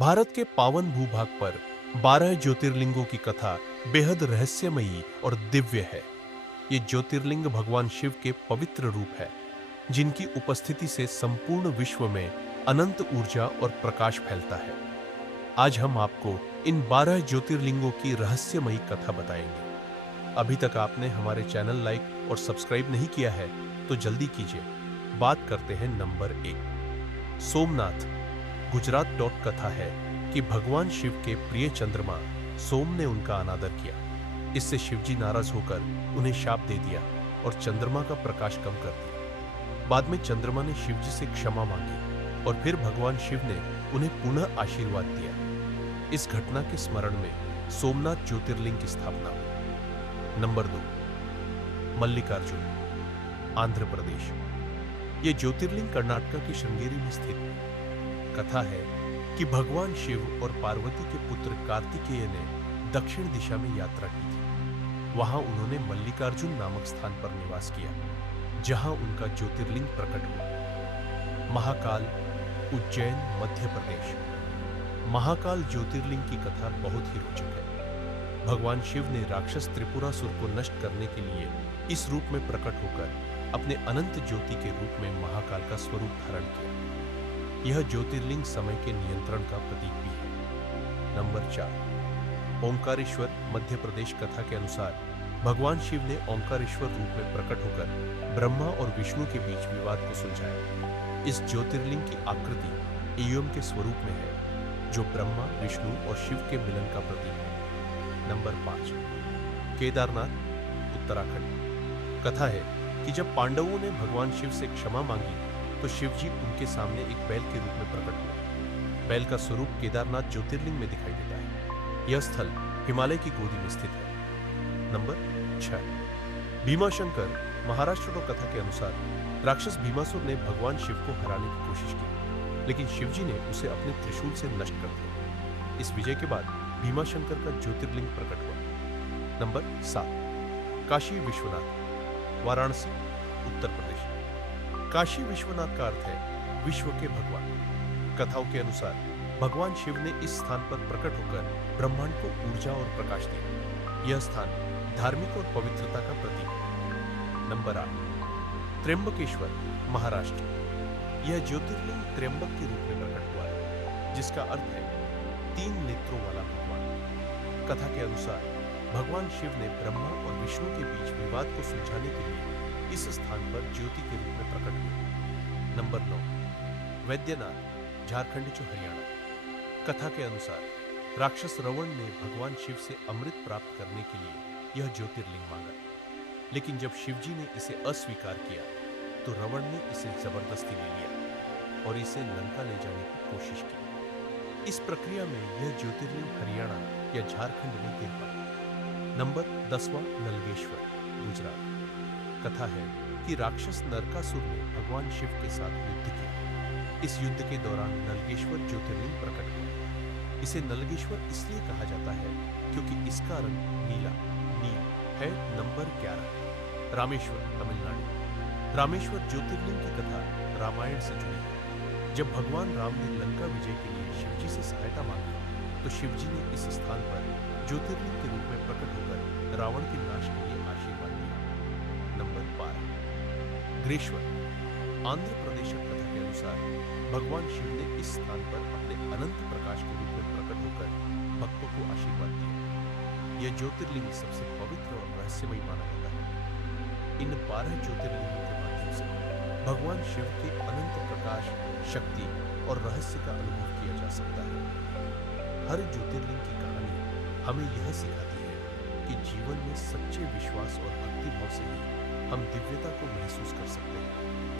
भारत के पावन भूभाग पर 12 ज्योतिर्लिंगों की कथा बेहद रहस्यमयी और दिव्य है। ये ज्योतिर्लिंग भगवान शिव के पवित्र रूप है, जिनकी उपस्थिति से संपूर्ण विश्व में अनंत ऊर्जा और प्रकाश फैलता है। आज हम आपको इन 12 ज्योतिर्लिंगों की रहस्यमयी कथा बताएंगे। अभी तक आपने हमारे चैनल लाइक और सब्सक्राइब नहीं किया है तो जल्दी कीजिए। बात करते हैं नंबर 1, सोमनाथ। गुजरात डॉट कथा है कि भगवान शिव के प्रिय चंद्रमा सोम ने उनका अनादर किया। इससे शिवजी नाराज होकर उन्हें शाप दे दिया और चंद्रमा का प्रकाश कम कर दिया। बाद में चंद्रमा ने शिवजी से क्षमा मांगी और फिर भगवान शिव ने उन्हें पुनः आशीर्वाद दिया। इस घटना के स्मरण में सोमनाथ ज्योतिर्लिंग की स्थापना हुई। नंबर 2, मल्लिकार्जुन, आंध्र प्रदेश। ये ज्योतिर्लिंग कर्नाटक के श्रृंगेरी में स्थित है। कथा है कि भगवान शिव और पार्वती के पुत्र कार्तिकेय ने दक्षिण दिशा में यात्रा की थी। वहां उन्होंने मल्लिकार्जुन नामक स्थान पर निवास किया, जहां उनका ज्योतिर्लिंग प्रकट हुआ। महाकाल, उज्जैन, मध्य प्रदेश। महाकाल ज्योतिर्लिंग की कथा बहुत ही रोचक है। भगवान शिव ने राक्षस त्रिपुरासुर को नष्ट करने के लिए इस रूप में प्रकट होकर अपने अनंत ज्योति के रूप में महाकाल का स्वरूप धारण किया। यह ज्योतिर्लिंग समय के नियंत्रण का प्रतीक भी है। नंबर 4, ओंकारेश्वर, मध्य प्रदेश। कथा के अनुसार भगवान शिव ने ओंकारेश्वर रूप में प्रकट होकर ब्रह्मा और विष्णु के बीच विवाद को सुलझाया। इस ज्योतिर्लिंग की आकृति एयम के स्वरूप में है, जो ब्रह्मा, विष्णु और शिव के मिलन का प्रतीक है। नंबर 5, केदारनाथ, उत्तराखंड। कथा है कि जब पांडवों ने भगवान शिव से क्षमा मांगी तो शिवजी उनके सामने एक बैल के रूप में प्रकट हुए। बैल का स्वरूप केदारनाथ ज्योतिर्लिंग में दिखाई देता है। यह स्थल हिमालय की गोदी में स्थित है। नंबर 6, भीमाशंकर, महाराष्ट्र को। कथा के अनुसार राक्षस भीमासुर ने भगवान शिव को हराने की कोशिश की, लेकिन शिवजी ने उसे अपने त्रिशूल से नष्ट कर दिया। इस विजय के बाद भीमाशंकर का ज्योतिर्लिंग प्रकट हुआ। नंबर 7, काशी विश्वनाथ, वाराणसी, उत्तर प्रदेश। काशी विश्वनाथ का अर्थ है विश्व के भगवान। कथाओं के अनुसार भगवान शिव ने इस स्थान पर प्रकट होकर ब्रह्मांड को ऊर्जा और प्रकाश दिया। यह स्थान धार्मिक और पवित्रता का प्रतीक है। नंबर 8, त्र्यंबकेश्वर, महाराष्ट्र। यह ज्योतिर्लिंग त्र्यंबक के रूप में प्रकट हुआ है, जिसका अर्थ है 3 नेत्रों वाला भगवान। कथा के अनुसार भगवान शिव ने ब्रह्मा और विष्णु के बीच विवाद को सुलझाने के लिए इस स्थान पर ज्योति के रूप में प्रकट हुए। नंबर 9, वैद्यनाथ, झारखंड, जो हरियाणा। कथा के अनुसार राक्षस रावण ने भगवान शिव से अमृत प्राप्त करने के लिए यह ज्योतिर्लिंग मांगा, लेकिन जब शिवजी ने इसे अस्वीकार किया तो रावण ने इसे जबरदस्ती ले लिया और इसे लंका ले जाने की कोशिश की। इस प्रक्रिया में यह ज्योतिर्लिंग हरियाणा या झारखंड में गिर पड़ा। नंबर 10वां, नलगेश्वर, गुजरात। कथा है कि राक्षस नरकासुर ने भगवान शिव के साथ युद्ध किया। इस युद्ध के दौरान नलगेश्वर ज्योतिर्लिंग प्रकट हुआ। इसे नलगेश्वर इसलिए कहा जाता है क्योंकि इसका रंग नीला, नील है। नंबर 11, रामेश्वर, तमिलनाडु। रामेश्वर ज्योतिर्लिंग की कथा रामायण से जुड़ी है। जब भगवान राम ने लंका विजय के लिए शिवजी से सहायता मांगी तो शिवजी ने इस स्थान पर ज्योतिर्लिंग के रूप में प्रकट होकर रावण के नाश के लिए आशीर्वाद दिया। नंबर 12, ग्रेश्वर, आंध्र प्रदेश। कथा के अनुसार भगवान शिव ने इस स्थान पर अपने अनंत प्रकाश के रूप में प्रकट होकर भक्तों को आशीर्वाद दिया। यह ज्योतिर्लिंग सबसे पवित्र और रहस्यमयी माना जाता है। इन 12 ज्योतिर्लिंगों के माध्यम से भगवान शिव के अनंत प्रकाश, शक्ति और रहस्य का अनुभव किया जा सकता है। हर ज्योतिर्लिंग की कहानी हमें यह सिखाती है कि जीवन में सच्चे विश्वास और भक्ति भाव से ही हम दिव्यता को महसूस कर सकते हैं।